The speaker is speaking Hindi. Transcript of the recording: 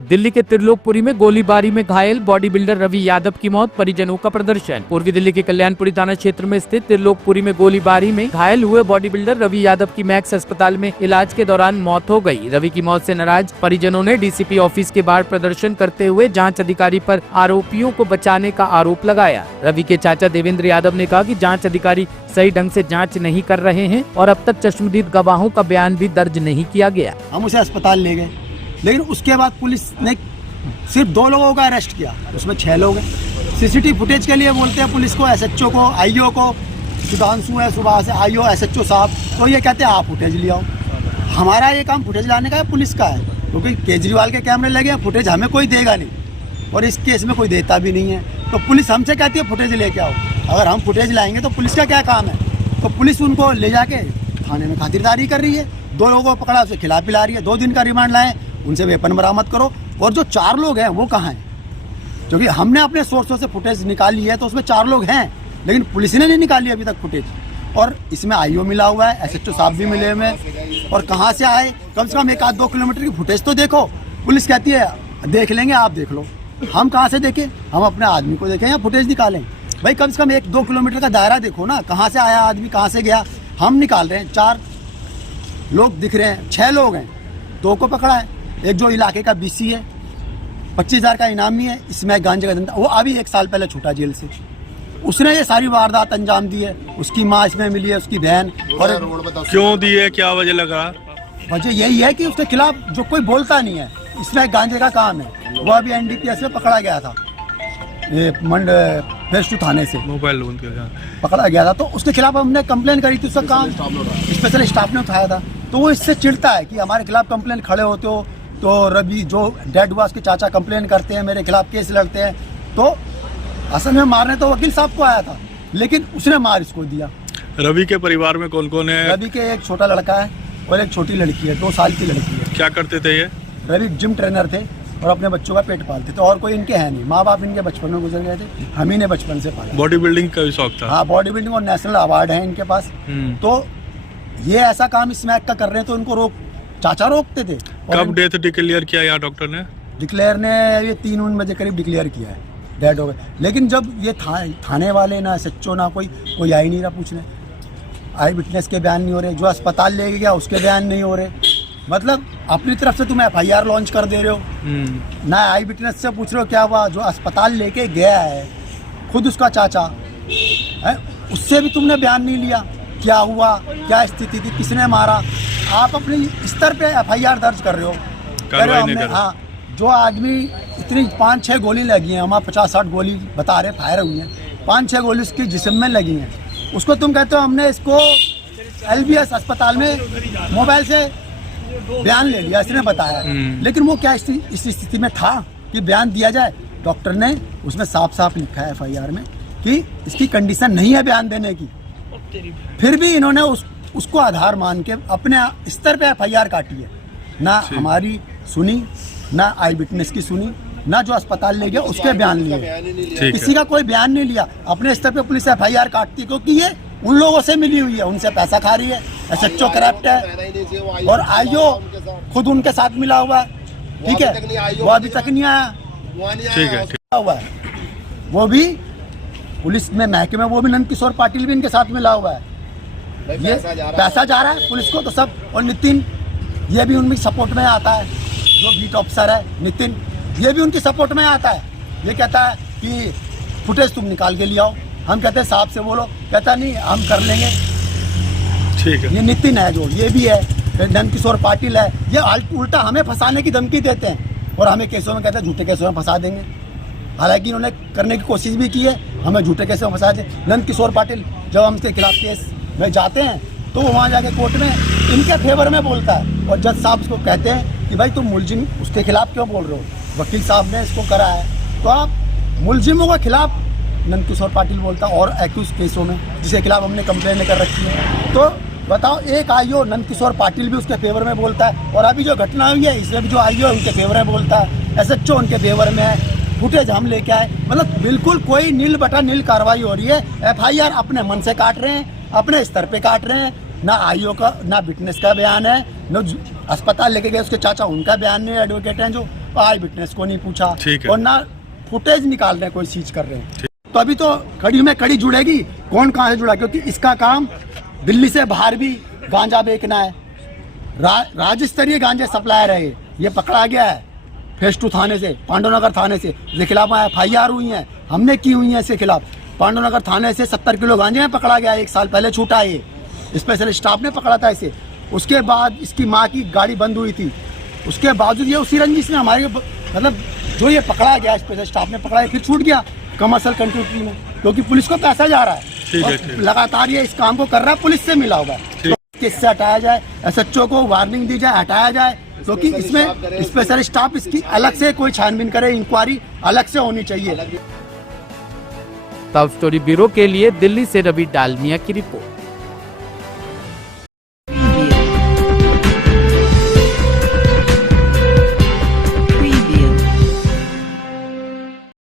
दिल्ली के त्रिलोकपुरी में गोलीबारी में घायल बॉडी बिल्डर रवि यादव की मौत, परिजनों का प्रदर्शन। पूर्वी दिल्ली के कल्याणपुरी थाना क्षेत्र में स्थित त्रिलोकपुरी में गोलीबारी में घायल हुए बॉडी बिल्डर रवि यादव की मैक्स अस्पताल में इलाज के दौरान मौत हो गई। रवि की मौत से नाराज परिजनों ने डीसीपी ऑफिस के बाहर प्रदर्शन करते हुए जाँच अधिकारी पर आरोपियों को बचाने का आरोप लगाया। रवि के चाचा देवेंद्र यादव ने कहा कि जाँच अधिकारी सही ढंग से जाँच नहीं कर रहे हैं और अब तक चश्मदीद गवाहों का बयान भी दर्ज नहीं किया गया। हम उसे अस्पताल ले गए, लेकिन उसके बाद पुलिस ने सिर्फ 2 लोगों का अरेस्ट किया, उसमें 6 लोग हैं। सीसीटीवी फुटेज के लिए बोलते हैं पुलिस को, एसएचओ को, आईओ को, सुधांशु है सुबह से आईओ एसएचओ साहब, तो ये कहते हैं आप फुटेज ले आओ। हमारा ये काम फुटेज लाने का है, पुलिस का है, क्योंकि केजरीवाल के कैमरे लगे हैं, फुटेज हमें कोई देगा नहीं और इस केस में कोई देता भी नहीं है। तो पुलिस हमसे कहती है फुटेज लेके आओ। अगर हम फुटेज लाएंगे तो पुलिस का क्या काम है? तो पुलिस उनको ले जाके थाने में खातिरदारी कर रही है, 2 लोगों को पकड़ा, उसे खिला पिला रही है, 2 दिन का रिमांड लाए, उनसे वेपन बरामद करो। और जो 4 लोग हैं वो कहाँ हैं? क्योंकि हमने अपने सोर्सों से फुटेज निकाली है, तो उसमें 4 लोग हैं, लेकिन पुलिस ने नहीं निकाली अभी तक फुटेज। और इसमें आईओ मिला हुआ है, एसएचओ साहब भी मिले हुए हैं, और कहाँ से आए? कम से कम 1-2 किलोमीटर की फुटेज तो देखो। पुलिस कहती है देख लेंगे, आप देख लो। हम कहाँ से देखें? हम अपने आदमी को देखें या फुटेज निकालें? भाई कम से कम 1-2 किलोमीटर का दायरा देखो ना, कहाँ से आया आदमी, कहाँ से गया। हम निकाल रहे हैं, 4 लोग दिख रहे हैं, 6 लोग हैं, 2 को पकड़ा है। एक जो इलाके का बीसी है, 25,000 का इनामी है, इसमें गांजे का धंधा, वो अभी 1 साल पहले छूटा जेल से। उसने ये सारी वारदात अंजाम दी है। उसकी माँ इसमें मिली है, उसकी बहन। और क्यों दी है, क्या वजह लगा? वजह यही है कि उसके खिलाफ जो कोई बोलता नहीं है, इसमें गांजे का काम है। वो अभी एनडीपीएस में पकड़ा गया था, ये फेस 2 थाने से मोबाइल लोन के पकड़ा गया था। तो उसके खिलाफ हमने कंप्लेन करी थी, उसका काम स्पेशल स्टाफ ने उठाया था। तो वो इससे चिढ़ता है कि हमारे खिलाफ कंप्लेन खड़े होते हो, तो रवि जो डेड हुआ उसके चाचा कंप्लेन करते हैं, मेरे खिलाफ केस लड़ते हैं। तो असल में मारने तो वकील साहब को आया था, लेकिन उसने मार इसको दिया। रवि के परिवार में कौन कौन है? रवि के एक छोटा लड़का है और एक छोटी लड़की है, 2 साल की लड़की है। क्या करते थे ये? रवि जिम ट्रेनर थे और अपने बच्चों का पेट पालते थे, और कोई इनके है नहीं। माँ बाप इनके बचपन में गुजर गए थे, हम ही ने बचपन से पाला। बॉडी बिल्डिंग का भी शौक था? हाँ, बॉडी बिल्डिंग और नेशनल अवार्ड है इनके पास। तो ये ऐसा काम स्मैक का कर रहे हैं, तो उनको चाचा रोकते थे। कब डेथ डिक्लेयर किया यहाँ डॉक्टर ने? डिक्लेयर ने ये 3 बजे करीब डिक्लेयर किया है, डेड हो गए। लेकिन जब ये थाने वाले ना एसएचओ ना कोई आ ही नहीं रहा पूछने। आई विटनेस के बयान नहीं हो रहे, जो अस्पताल ले गया उसके बयान नहीं हो रहे। मतलब अपनी तरफ से तुम FIR लॉन्च कर दे रहे हो, ना आई विटनेस से पूछ रहे हो क्या हुआ। जो अस्पताल लेके गया है खुद उसका चाचा है, उससे भी तुमने बयान नहीं लिया, क्या हुआ, क्या स्थिति थी, किसने मारा। आप अपने स्तर पे FIR दर्ज कर रहे हो, हमने। हाँ, जो आदमी इतनी 5-6 गोली लगी हैं, हमारे 50-60 गोली बता रहे फायर हुई हैं, 5-6 गोली उसकी जिस्म में लगी हैं, उसको तुम कहते हो हमने इसको LBS अस्पताल में मोबाइल से बयान ले लिया, इसने बताया। लेकिन वो क्या इस स्थिति में था कि बयान दिया जाए? डॉक्टर ने उसमें साफ साफ लिखा है FIR में कि इसकी कंडीशन नहीं है बयान देने की। फिर भी इन्होंने उसको आधार मान के अपने स्तर पे FIR काटी है। ना हमारी सुनी, ना आई विटनेस की सुनी, ना जो अस्पताल ले गया उसके बयान लिए, किसी का कोई बयान नहीं लिया। अपने स्तर पे पुलिस FIR काटती है, क्योंकि ये उन लोगों से मिली हुई है, उनसे पैसा खा रही है। एसएचओ करप्ट है और आईओ खुद उनके साथ मिला हुआ है। ठीक है, वो अभी तक नहीं आया। ठीक है, हुआ है वो भी पुलिस में महकमे, वो भी नंदकिशोर पाटिल भी इनके साथ मिला हुआ है। ये पैसा जा रहा है पुलिस को तो सब। और नितिन, ये भी उनकी सपोर्ट में आता है, जो बीट ऑफिसर है नितिन, ये भी उनकी सपोर्ट में आता है। ये कहता है कि फुटेज तुम निकाल के ले आओ। हम कहते हैं साहब से बोलो, कहता नहीं हम कर लेंगे। ठीक है, ये नितिन है, जो ये भी है, नंदकिशोर पाटिल है, ये उल्टा हमें फंसाने की धमकी देते हैं और हमें केसों में कहते हैं झूठे केसों में फंसा देंगे। हालांकि इन्होंने करने की कोशिश भी की है, हमें झूठे केसों में फंसा दे। नंदकिशोर पाटिल जब हम इसके खिलाफ केस में जाते हैं तो वो वहाँ जाके कोर्ट में इनके फेवर में बोलता है, और जज साहब उसको कहते हैं कि भाई तुम मुलजिम उसके खिलाफ क्यों बोल रहे हो, वकील साहब ने इसको करा है। तो आप मुलजिमों के खिलाफ नंदकिशोर पाटिल बोलता है, और एक्यूज केसों में जिसके खिलाफ हमने कंप्लेन कर रखी है। तो बताओ, एक आईओ नंदकिशोर पाटिल भी उसके फेवर में बोलता है, और अभी जो घटना हुई है इसमें भी जो आईओ उनके फेवर में बोलता है, एसएचओ उनके फेवर में है। फुटेज हम लेके आए, मतलब बिल्कुल कोई नील बटा नील कार्रवाई हो रही है। FIR अपने मन से काट रहे हैं, अपने स्तर पे काट रहे हैं। ना आईओ का, ना विटनेस का बयान है, न अस्पताल लेके गए उसके चाचा, उनका बयान नहीं, एडवोकेट हैं जो, आई विटनेस को नहीं पूछा ठीक है। और ना फुटेज निकाल रहे हैं, कोई चीज कर रहे हैं। तो अभी तो कड़ी में कड़ी जुड़ेगी, कौन कहाँ से जुड़ा, क्योंकि इसका काम दिल्ली से बाहर भी गांजा बेचना है। राज्य स्तरीय गांजा सप्लायर है ये पकड़ा गया है फेस 2 थाने से, पांडुनगर थाने से। इसके खिलाफ FIR हुई है, हमने की हुई है इसके खिलाफ। पांडुनगर थाने से 70 किलो गांजे में पकड़ा गया, 1 साल पहले छूटा है ये। स्पेशल स्टाफ ने पकड़ा था इसे। उसके बाद इसकी माँ की गाड़ी बंद हुई थी, उसके बावजूद ये उसी रंजिश में हमारे मतलब जो ये पकड़ा गया, स्पेशल स्टाफ ने पकड़ा, फिर छूट गया कमर्शियल कंट्रीब्यूटरी में, क्योंकि पुलिस को पैसा जा रहा है। ठीक है, और ठीक है। लगातार ये इस काम को कर रहा है, पुलिस से मिला हुआ है। तो किससे हटाया जाए, SHO को वार्निंग दी जाए, हटाया जाए, क्योंकि इसमें स्पेशल स्टाफ इसकी अलग से कोई छानबीन करे, इंक्वायरी अलग से होनी चाहिए। टॉप स्टोरी ब्यूरो के लिए दिल्ली से रवि डालमिया की रिपोर्ट।